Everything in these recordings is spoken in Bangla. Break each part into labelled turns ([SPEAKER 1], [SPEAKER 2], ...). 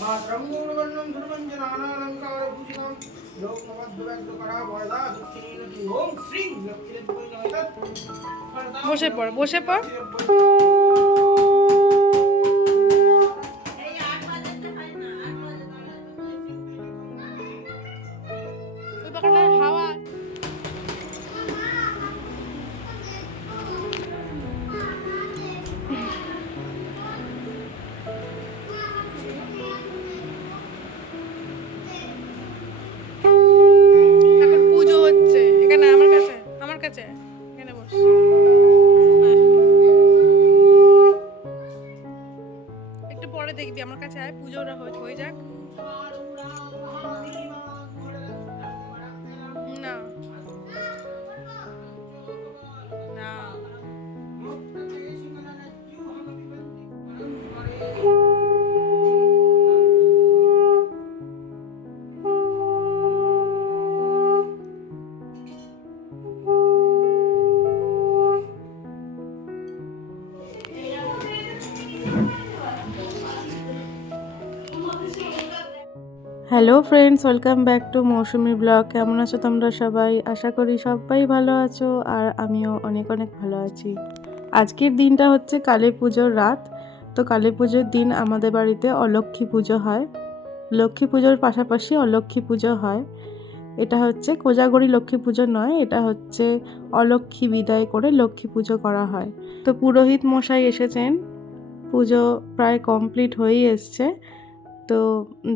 [SPEAKER 1] मात्रं मूलवर्णं ध्रुवञ्जनानालङ्कारभूषितां लोकमद्वैद्यकरा वरदा दक्षिणेन ॐ श्रीं लक्ष्मीदेवै नमः
[SPEAKER 2] বসে পড় বসে পড় hello friends welcome back to Moushumi blog কেমন আছো তোমরা সবাই? আশা করি সবাই ভালো আছো আর আমিও অনেক অনেক ভালো আছি। আজকের দিনটা হচ্ছে কালী পুজোর রাত। তো কালী পুজোর দিন আমাদের বাড়িতে অলক্ষ্মী পুজো হয়। লক্ষ্মী পুজোর পাশাপাশি অলক্ষ্মী পুজো হয়। এটা হচ্ছে কোজাগরি লক্ষ্মী পুজো নয়, এটা হচ্ছে অলক্ষ্মী বিদায় করে লক্ষ্মী পুজো করা হয়। তো পুরোহিত মশাই এসেছেন। পুজো প্রায় কমপ্লিট হয়েই এসছে। তো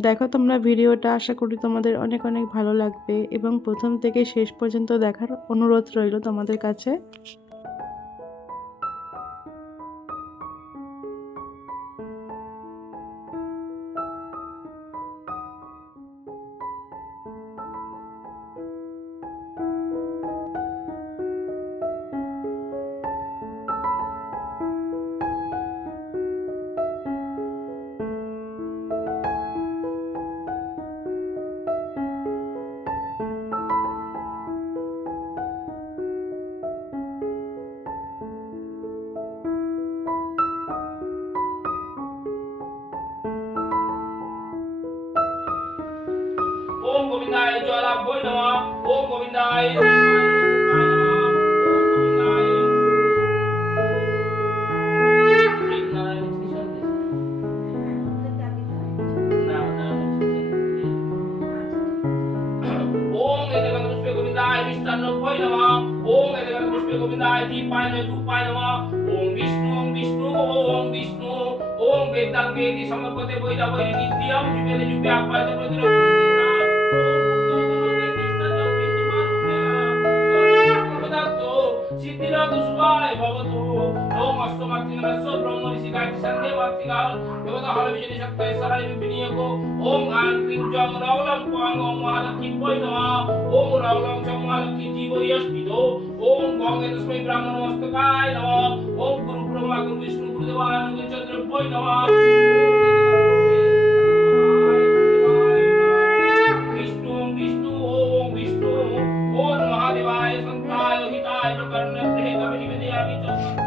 [SPEAKER 2] দেখো তোমরা ভিডিওটা, আশা করি তোমাদের অনেক অনেক ভালো লাগবে এবং প্রথম থেকে শেষ পর্যন্ত দেখার অনুরোধ রইল তোমাদের কাছে।
[SPEAKER 3] ওম গোবিন্দায় জলাভ্যই নমঃ ওম গোবিন্দায় ওম গোবিন্দায় ওম এদেবান পুষ্পে গোবিন্দায় মিষ্টান্নভ্যই নমঃ। ওম এদেবান পুষ্পে গোবিন্দায় দীপায় নয় ধূপায় নমঃ। ওম বিষ্ণু ওম বিষ্ণু ওম বিষ্ণু ওম বেদাং বেদি সমর্পতে বৈদা বৈরি নিত্যম যুগেনে যুগে আপায়ত প্রতিরোধ সিদ্ধিরাত সুবায় ভবতু। ওম অষ্টমাত্রিংরস্য ব্রহ্ম ঋষি গায়ত্রী সন্ধে মাতৃকাল দেবতা হল বিজয় শক্তি সরালি বিনিয়োগ। ওম আং ক্রিং জং রাউলং পাং ওম মহালক্ষ্মী বৈ নমঃ। ওম রাউলং চ মহালক্ষ্মী জীবৈ অস্মিতো। ওম গঙ্গে তস্मै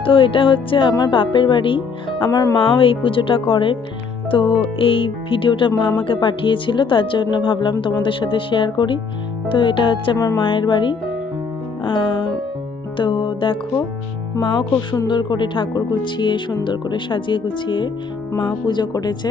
[SPEAKER 2] তো এটা হচ্ছে আমার বাপের বাড়ি। আমার মাও এই পুজোটা করেন। তো এই ভিডিওটা মা আমাকে পাঠিয়েছিল, তার জন্য ভাবলাম তোমাদের সাথে শেয়ার করি। তো এটা হচ্ছে আমার মায়ের বাড়ি। তো দেখো, মাও খুব সুন্দর করে ঠাকুর গুছিয়ে, সুন্দর করে সাজিয়ে গুছিয়ে মা পুজো করেছে।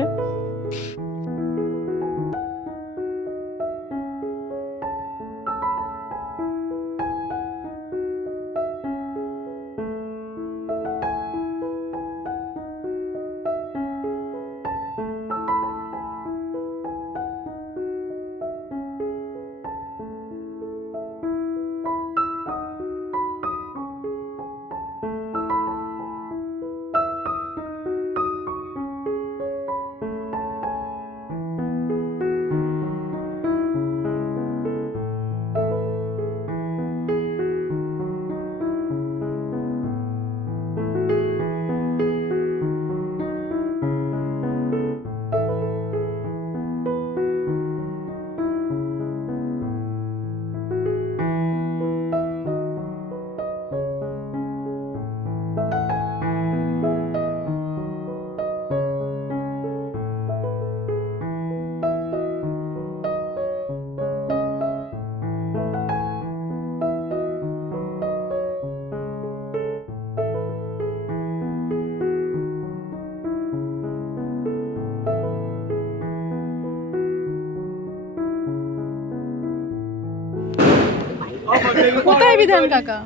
[SPEAKER 2] কোথায় বিধান কাকা?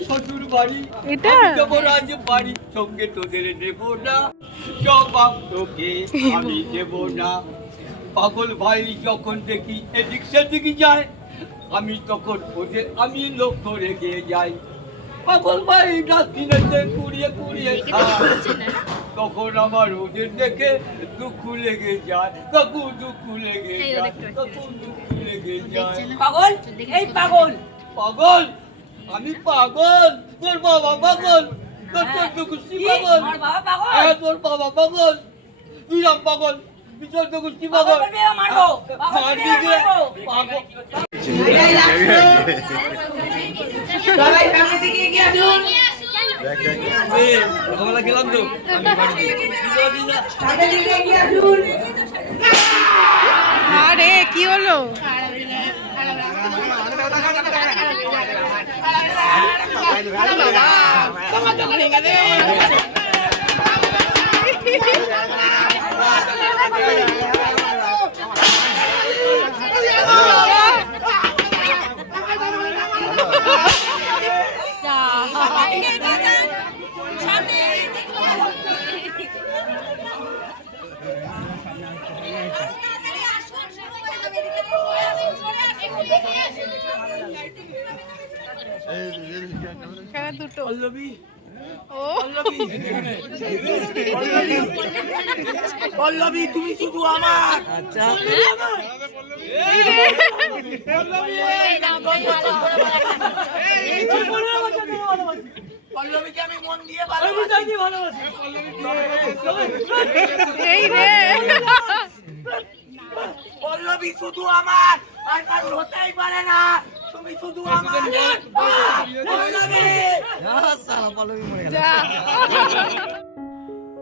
[SPEAKER 4] শ্বশুর বাড়ি
[SPEAKER 2] এটা?
[SPEAKER 4] যমরাজ বাড়ি সঙ্গে তোদের নেব না জবাব তোকে আমি দেব না পাগল ভাই যখন দেখি এদিক সেদিক যায় আমি তখন ওদের আমি লক্ষ্য রেখে যাই পাগল? ভাই ডাস্টবিনেতে কুড়িয়ে কুড়িয়ে খায় তখন আমার ওদের দেখে দুঃখ লেগে যায় কাকু দুঃখ লেগে যায় কাকু দুঃখ লেগে যায়
[SPEAKER 5] পাগল? এই পাগল।
[SPEAKER 4] পাগল? আমি পাগল। তোর বাবা পাগল। তোর চোদ্দ গোষ্ঠী
[SPEAKER 5] কি?
[SPEAKER 4] পাগল।
[SPEAKER 5] আমার বাবা পাগল?
[SPEAKER 4] হ্যাঁ তোর বাবা পাগল। তুই রাম পাগল। তুই চোদ্দ গোষ্ঠী
[SPEAKER 5] পাগল। মারবো।
[SPEAKER 1] সবাই সামনে এগিয়ে আসুন।
[SPEAKER 4] গেলাম তো।
[SPEAKER 2] আরে কি হলো? Terima kasih. দুটো। ও।
[SPEAKER 4] পল্লবী তুমি শুধু আমার। আচ্ছা।
[SPEAKER 5] পল্লবীকে আমি মন দিয়ে ভালোবাসি।
[SPEAKER 2] এই রে।
[SPEAKER 5] পল্লবী শুধু আমার। আর হতেই পারে না। তুমি শুধু আমার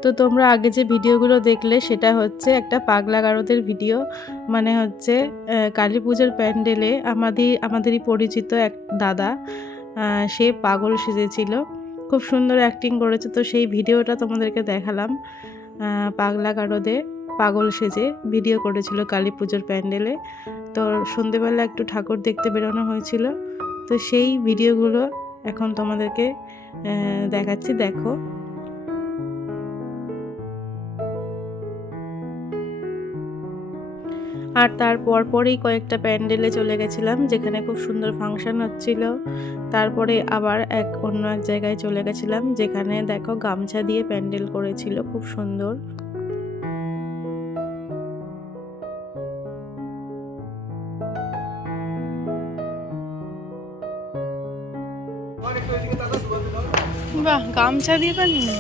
[SPEAKER 2] তো তোমরা আগে যে ভিডিওগুলো দেখলে সেটা হচ্ছে একটা পাগলা গারদের ভিডিও। মানে হচ্ছে কালী পুজোর প্যান্ডেলে আমাদের আমাদেরই পরিচিত এক দাদা সে পাগল সেজেছিল। খুব সুন্দর অ্যাক্টিং করেছে। তো সেই ভিডিওটা তোমাদেরকে দেখালাম পাগলা গারদে। পাগল সেজে ভিডিও করেছিল কালী পুজোর প্যান্ডেলে তো সন্ধেবেলা একটু ঠাকুর দেখতে বেরোনো হয়েছিল। তো সেই ভিডিওগুলো এখন তোমাদেরকে দেখাচ্ছি, দেখো। আর তার পরপরই কয়েকটা প্যান্ডেলে চলে গেছিলাম, যেখানে খুব সুন্দর ফাংশন হচ্ছিল। তারপরে আবার এক, অন্য এক জায়গায় চলে গেছিলাম, যেখানে দেখো গামছা দিয়ে প্যান্ডেল করেছিল, খুব সুন্দর। বাহ গামছা দিয়ে বানিয়ে?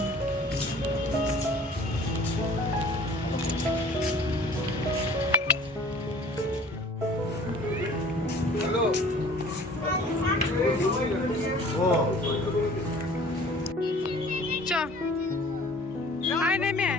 [SPEAKER 2] চ আয় নেমে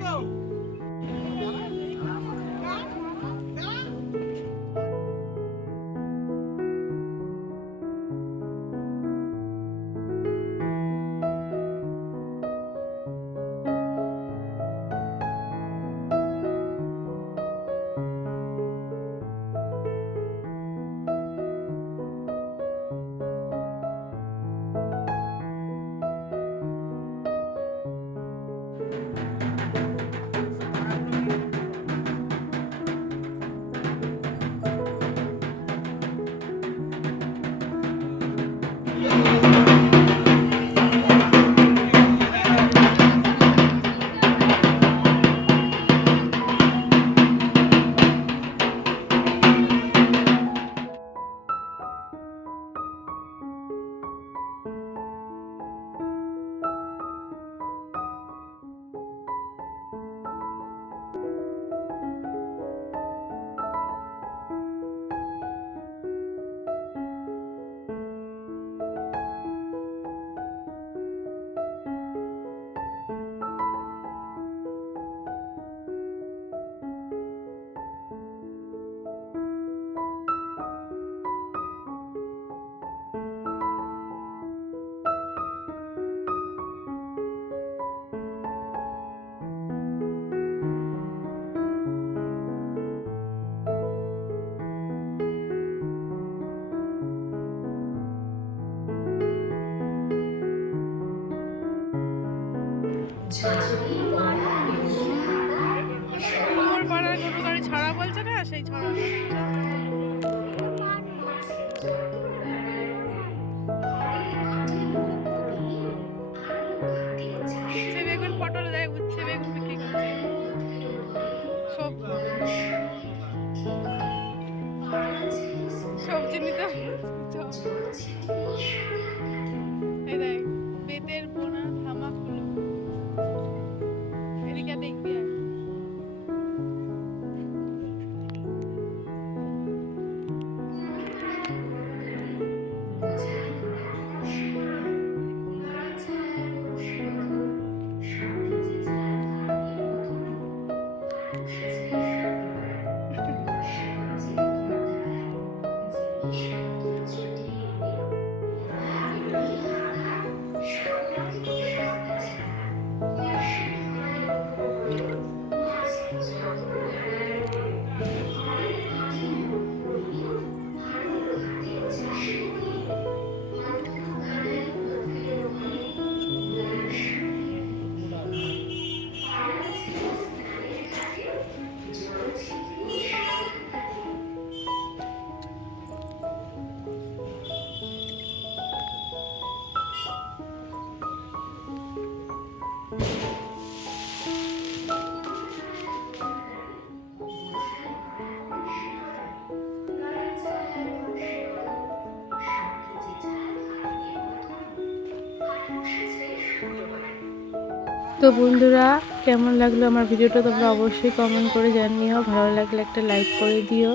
[SPEAKER 2] তো বন্ধুরা, কেমন লাগল আমার ভিডিওটা তোমরা অবশ্যই কমেন্ট করে জানিও। ভালো লাগলে একটা লাইক করে দিও।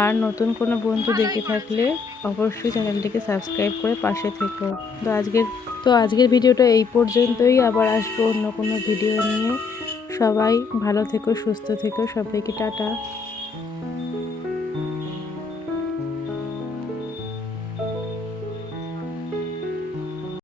[SPEAKER 2] আর নতুন কোনো বন্ধু দেখে থাকলে অবশ্যই চ্যানেলটিকে সাবস্ক্রাইব করে পাশে থেকো। তো আজকের তো আজকের ভিডিওটা এই পর্যন্তই। আবার আসব অন্য কোনো ভিডিও নিয়ে। সবাই ভালো থেকো, সুস্থ থেকো। সবাইকে টাটা।